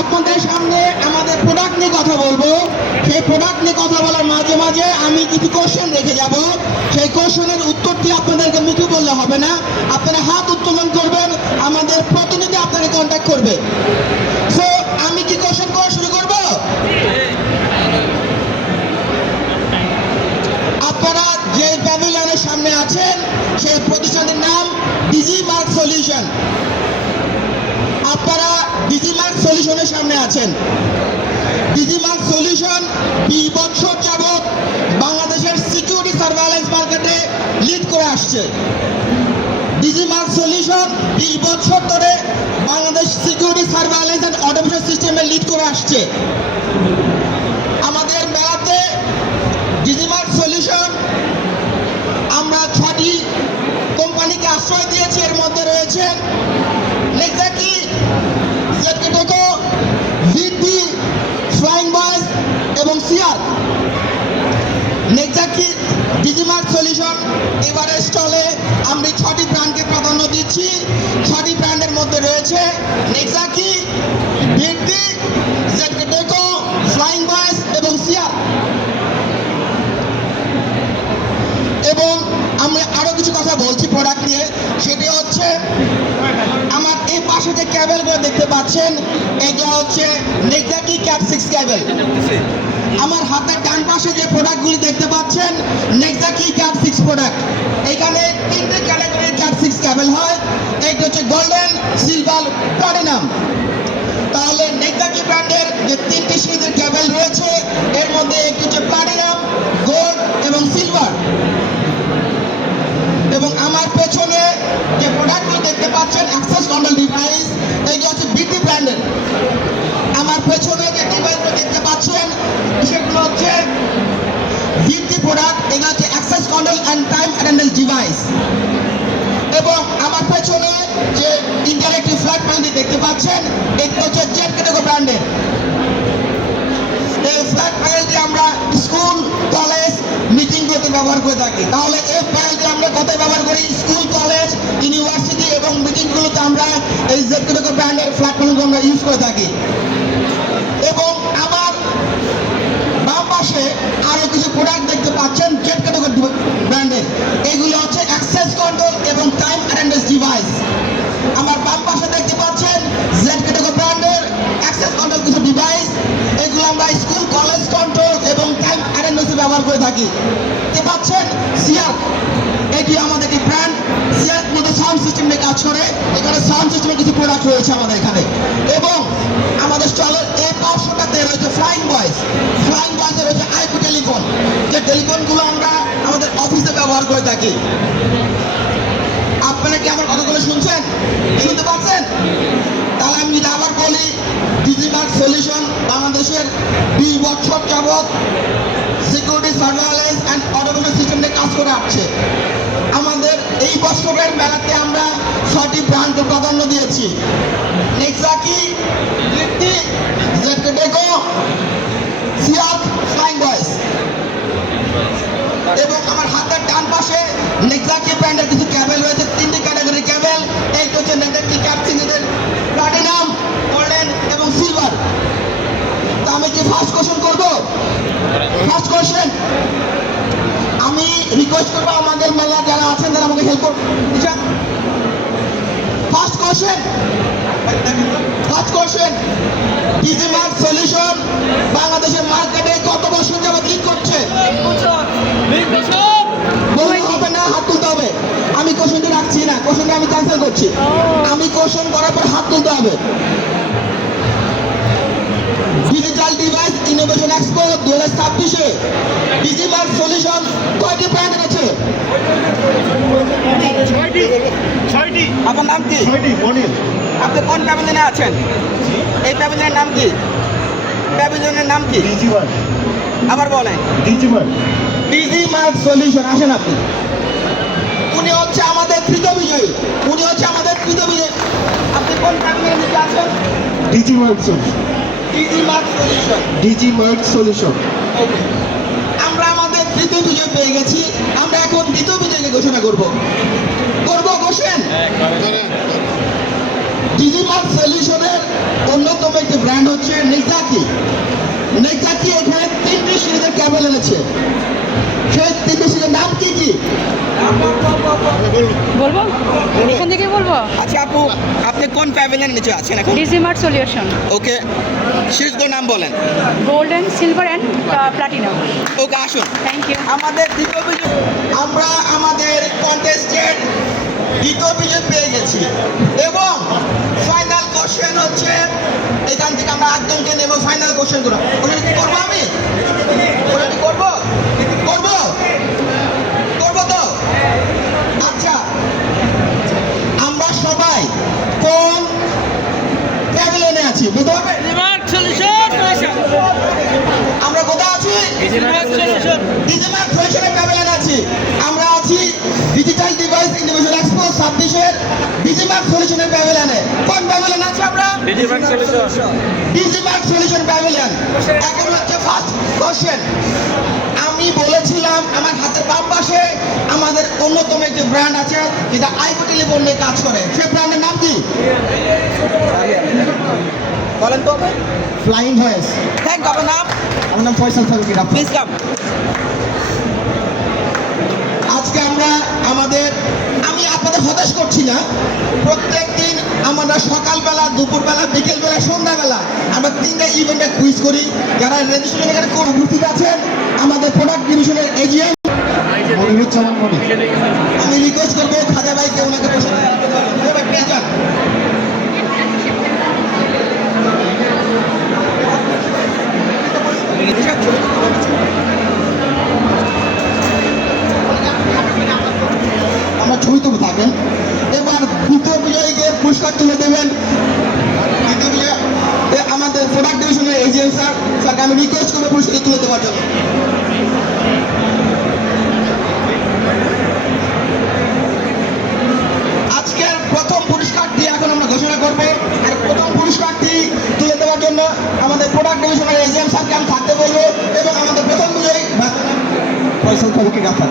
আপনাদের সামনে আমাদের প্রোডাক্ট নিয়ে কথা বলবো। সেই প্রোডাক্ট নিয়ে কথা বলার মাঝে মাঝে আমি কিছু কোশ্চেন রেখে যাব। সেই কোশ্চেনের উত্তরটি আপনাদেরকে মুখে বললে হবে না, আপনারা হাত উত্তোলন করবেন, আমাদের প্রতিনিধি আপনাকে কন্ট্যাক্ট করবে। সো আমি কি কোশ্চেন করা শুরু করব? আপনারা যে প্যাভিলিয়নের সামনে আছেন সেই প্রতিষ্ঠানের নাম ডিজিমার্ট সলিউশন। আপনারা ডিজিমার্ট সলিউশনের সামনে আছেন। ডিজিমার্ট সলিউশন 20 বছর যাবত বাংলাদেশের সিকিউরিটি সার্ভেইলেন্স মার্কেটে লিড করে আসছে। ডিজিমার্ট সলিউশন 20 বছর ধরে Bangladesh security surveillance and automation সিস্টেমে লিড করে আসছে। আমাদের মেলাতে ডিজিমার্ট সলিউশন আমরা 6টি কোম্পানিকে আশ্রয় দিয়েছি। এর মধ্যে রয়েছে নেক্সাকি, জেডকেটেকো, ভিডি, ফ্লাইং বয়েজ এবং সিআর। নেক্সাকি ডিজিমার্ট সলিউশন এবারের স্টলে আমরা 6টি ব্র্যান্ডকে প্রাধান্য দিচ্ছি। 6টি ব্র্যান্ডের মধ্যে রয়েছে নেক্সাকি, ভিডি, জেডকেটেকো, ফ্লাইং বয়েজ এবং সিআর। এবং আমরা আরো কিছু কথা বলছি প্রোডাক্ট নিয়ে, সেটি হচ্ছে আমার এই পাশে যে ক্যাবেলগুলো দেখতে পাচ্ছেন এগুলো হচ্ছে নেক্সাকি ক্যাট 6 ক্যাবেল। আমার হাতের ডান পাশে যে প্রোডাক্টগুলি দেখতে পাচ্ছেন নেক্সাকি ক্যাট 6 প্রোডাক্ট। এখানে 3টে ক্যাটাগরির ক্যাট 6 ক্যাবেল হয়। একটা হচ্ছে গোল্ডেন, সিলভার, প্লাটিনাম। তাহলে নেক্সাকি ব্র্যান্ডের যে 3টি সিরিজের ক্যাবেল রয়েছে এর মধ্যে একটি হচ্ছে প্লাটিনাম, গোল্ড এবং সিলভার। এবং আমার পেছনে যে প্রোডাক্টগুলো দেখতে পাচ্ছেন অ্যাক্সেস কন্ট্রোল ডিভাইস, এইগুলো হচ্ছে বিটি ব্র্যান্ডের। আমার পেছনে যে ডিভাইসগুলো দেখতে পাচ্ছেন সেগুলো হচ্ছে বিটি প্রোডাক্ট, এগুলো হচ্ছে access control and time attendance device. এবং আমার পেছনে যে ইন্টারেক্টিভ ফ্ল্যাট প্যানেলটি দেখতে পাচ্ছেন এগুলো হচ্ছে জেডকেটেকো ব্র্যান্ডের। এই ফ্ল্যাট প্যানেলটি আমরা স্কুল, কলেজ, মিটিংগুলোতে ব্যবহার করে থাকি। তাহলে এই প্যানেলটি আমরা কোথায় ব্যবহার করি? স্কুল, কলেজ, ইউনিভার্সিটি এবং মিটিংগুলোতে আমরা এই জেডকেটেকো ব্র্যান্ডের ফ্ল্যাট প্যানেলগুলো আমরা ইউজ করে থাকি। এবং আমার বাম পাশে আরো কিছু প্রোডাক্ট দেখতে পাচ্ছেন জেডকেটেকো ব্র্যান্ডের। এগুলো হচ্ছে অ্যাক্সেস কন্ট্রোল এবং টাইম অ্যাটেন্ডেন্স ডিভাইস। আমার বাম পাশে দেখতে পাচ্ছেন জেডকেটেকো ব্র্যান্ডের অ্যাক্সেস কন্ট্রোল কিছু ডিভাইস। এগুলো আমরা স্কুল, কলেজ কন্ট্রোল এবং টাইম অ্যাটেন্ডেন্সে ব্যবহার করে থাকি। দেখতে পাচ্ছেন সিআর, এটি আমাদের একটি ব্র্যান্ড। সিআর মধ্যে সাউন্ড সিস্টেম নিয়ে কাজ করে। এখানে সাউন্ড সিস্টেমের কিছু প্রোডাক্ট রয়েছে আমাদের এখানে। এবং আমাদের স্টলের এই পার্শ্বটাতে রয়েছে ফ্লাইং বয়েজ। ফ্লাইং বয়েজে রয়েছে আইপি টেলিফোন, যে টেলিফোনগুলো আমরা আমাদের অফিসে ব্যবহার করে থাকি। আপনারা কি আমার কথাগুলো শুনছেন? শুনতে পাচ্ছেন? তাহলে আমি যদি আবার বলি, ডিজিমার্ট সলিউশন বাংলাদেশের 20 বছর যাবৎ security surveillance and automation system নিয়ে কাজ করে আসছে। আমাদের এই বছরের মেলাতে আমরা 6টি ব্র্যান্ডকে প্রাধান্য দিয়েছি: নেক্সাকি, ভিডি, জেডকেটেকো, সিআর, ফ্লাইং বয়েজ। এবং আমার হাতের ডান পাশে নেক্সাকি ব্র্যান্ডের কিছু ক্যাবেল রয়েছে, 3টি ক্যাটাগরির ক্যাবেল। একটা হচ্ছে নেক্সাকি ক্যাট 6 প্লাটিনাম, গোল্ডেন এবং সিলভার। তা আমি কি ফার্স্ট কোশ্চেন করব? ফার্স্ট কোশ্চেন আমি রিকোয়েস্ট করবো আমাদের মেলা যারা আছেন তারা আমাকে হেল্প করুন। ফার্স্ট কোশ্চেন, ডিজিমার্ট সলিউশন বাংলাদেশের মার্কেটে কত বছর যাবত লিড করছে? বলতে হবে না, হাত তুলতে হবে। আমি কোশ্চেনটি রাখছি না, কোশ্চেনটি আমি ক্যান্সেল করছি। আমি কোশ্চেন করার পর হাত তুলতে হবে। ডিজিটাল ডিভাইস ইনোভেশন এক্সপো 2026-এ ডিজিমার্ট সলিউশন কয়টি ব্র্যান্ড আছে? 6টি। আপনার নাম কি? 6টি। মনির। আপনি কোন প্যাভিলিয়নে আছেন? এই প্যাভিলিয়নের নাম কি? প্যাভিলিয়নের নাম কি? ডিজিমার্ট। আবার বলেন। ডিজিমার্ট। ডিজিমার্ট সলিউশন। আসেন আপনি। উনি হচ্ছে আমাদের তৃতীয় বিজয়ী। আপনি কোন প্যাভিলিয়নে আছেন? ডিজিমার্ট সলিউশন। ডিজিমার্ট সলিউশন। ওকে, আমরা আমাদের তৃতীয় বিজয় পেয়ে গেছি। আমরা এখন দ্বিতীয় বিজয়কে ঘোষণা করব। ঘোষেন। ডিজিমার্ট সলিউশনের অন্যতম একটি ব্র্যান্ড হচ্ছে নেজাকি। নেজাকি এখানে 3টি সিরিজের ক্যাবেল এনেছে। সেই 3টি সিরিজের নাম কি কি? বলবো এখান থেকে বলবো আচ্ছা আপু, আপনি কোন প্যাভিলিয়ন নিচে আছেন এখন? ডিজি মার্ট সলিউশন, ওকে, সিরিজগুলোর নাম বলেন। Golden, silver and platinum. Okay, আসুন। Thank you. আমাদের দ্বিতীয় বিজয়, আমরা আমাদের কন্টেস্টেন্ট দ্বিতীয় বিজয় পেয়ে গেছি এবং ফাইনাল কোশ্চেন হচ্ছে এখান থেকে আমরা একজনকে নেব ফাইনাল কোশ্চেন গুলো। ওটা কি করবো আমি? ওটা কি করবো? করবো? করবো তো? আচ্ছা, আমরা সবাই কোন প্যাভিলিয়নে আছি বুঝতে পারবে? আমরা কোথায় আছি? ডিজিমার্ট সলিউশনের প্যাভিলিয়নে আছি। আমরা আছি ডিজিটাল ডিভাইস ইনোভেশন এক্সপো 26-এর ডিজিমার্ট সলিউশনের প্যাভিলিয়নে। কোন প্যাভিলিয়ন আছে আমরা? ডিজিমার্ট সলিউশন প্যাভিলিয়ন। এখন হচ্ছে ফার্স্ট কোশ্চেন। আমি বলেছিলাম আমার হাতের বাম পাশে আমাদের অন্যতম একটি ব্র্যান্ড আছে যেটা আইকো টেলিফোন নিয়ে কাজ করে। সেই ব্র্যান্ডের নাম কি বলেন তো? Flying voice. Thank you. আপনার নাম? আমার নাম ফয়সাল ফারুকি। Please come. আজকে আমরা আমি আপনাদের হতাশ করছি না। প্রত্যেক দিন আমরা সকালবেলা, দুপুরবেলা, বিকেলবেলা, সন্ধ্যাবেলা আমরা 3টা ইভেন্টে কুইজ করি। যারা রেজিস্ট্রেশন এখানে উপস্থিত আছেন, আমাদের প্রোডাক্ট ডিভিশনের এজিএম মনিরুজ্জামান মনি, আমি রিকোয়েস্ট করবো খাজা ভাইকে ওনাকে বসে পেয়ে যান। আমরা ছবি তুলে থাকেন। এবার দ্বিতীয় বিজয়ীকে পুরস্কার তুলে দেবেন দ্বিতীয় বিজয় আমাদের প্রোডাক্ট ডিভিশনের এজিএম স্যারকে আমি রিকোয়েস্ট করবো পুরস্কার তুলে দেওয়ার জন্য। আজকের প্রথম পুরস্কারটি এখন আমরা ঘোষণা করবো। আর প্রথম পুরস্কারটি তুলে দেওয়ার জন্য আমাদের প্রোডাক্ট ডিভিশনের এজিএম স্যারকে আমি থাকতে বলবো এবং আমাদের প্রথম বিজয়ী ফয়সাল ফারুকি গাফার।